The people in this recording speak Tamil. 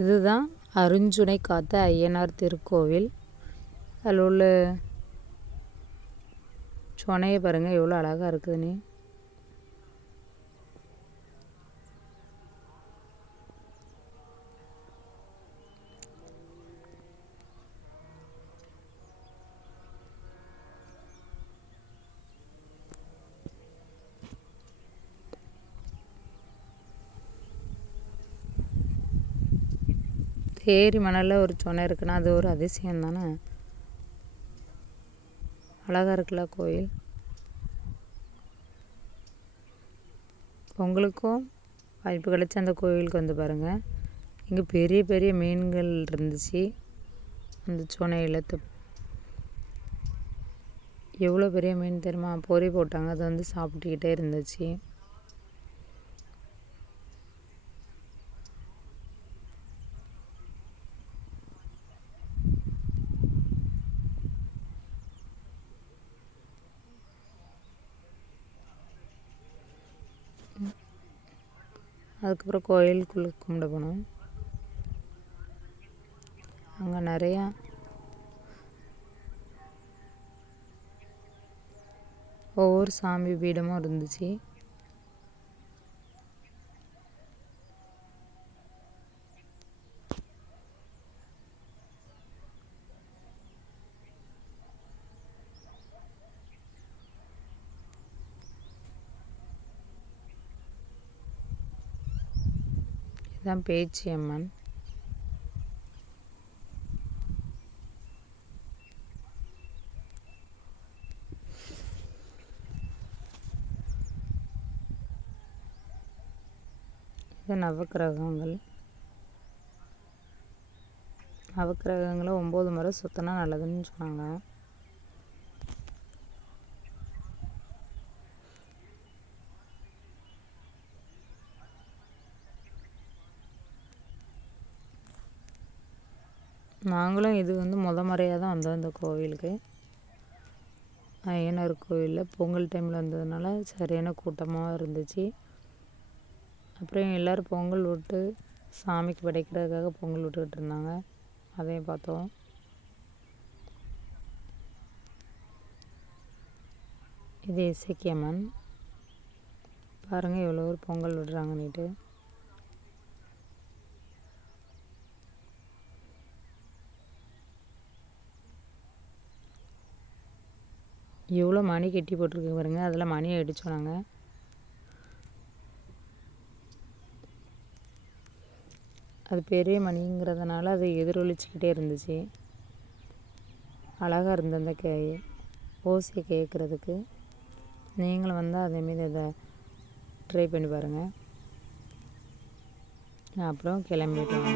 இதுதான் அருஞ்சுனை காத்த ஐயனார் திருக்கோவில். அதில் உள்ள சுனையை பாருங்கள் எவ்வளோ அழகாக இருக்குதுன்னு ஏரி மணலில் ஒரு சுனை இருக்குன்னா அது ஒரு அதிசயம் தானே? அழகாக இருக்குல்ல கோயில்? உங்களுக்கும் வாய்ப்பு கிடச்சி அந்த கோயிலுக்கு வந்து பாருங்கள் இங்கே பெரிய பெரிய மீன்கள் இருந்துச்சு. அந்த சுனையில் எவ்வளோ பெரிய மீன் தெரியுமா? பொறி போட்டாங்க. அது வந்து சாப்பிட்டுக்கிட்டே இருந்துச்சு. அதுக்கப்புறம் கோயிலுக்குள்ளே கும்பிட போனோம். அங்கே நிறையா ஒவ்வொரு சாமி பீடமும் இருந்துச்சு. இதுதான் பேச்சி அம்மன். இது நவக்கிரகங்கள். நவக்கிரகங்களை ஒம்பது முறை சுற்றினா நல்லதுன்னு சொன்னாங்க. நாங்களும் இது வந்து முத முறையாக தான் வந்தோம் இந்த கோவிலுக்கு. ஐயனார் கோவிலில் பொங்கல் டைமில் வந்ததுனால சரியான கூட்டமாக இருந்துச்சு. அப்புறம் எல்லோரும் பொங்கல் விட்டு சாமிக்கு படைக்கிறதுக்காக பொங்கல் விட்டுக்கிட்டு இருந்தாங்க. அதையும் பார்த்தோம். இது இசைக்கியம்மன். பாருங்கள் எவ்வளோ ஒரு பொங்கல் விடுறாங்கன்னுட்டு. எவ்வளோ மணி கட்டி போட்டிருக்கு பாருங்கள் அதில் மணி அடித்தோம் நாங்கள் அது பெரிய மணிங்கிறதுனால அது எதிரொலிச்சிக்கிட்டே இருந்துச்சு. அழகாக இருந்த அந்த கே ஓசையை கேட்குறதுக்கு. நீங்களும் வந்தால் அதேமாரி அதை ட்ரை பண்ணி பாருங்கள் அப்புறம் கிளம்பிட்டோம்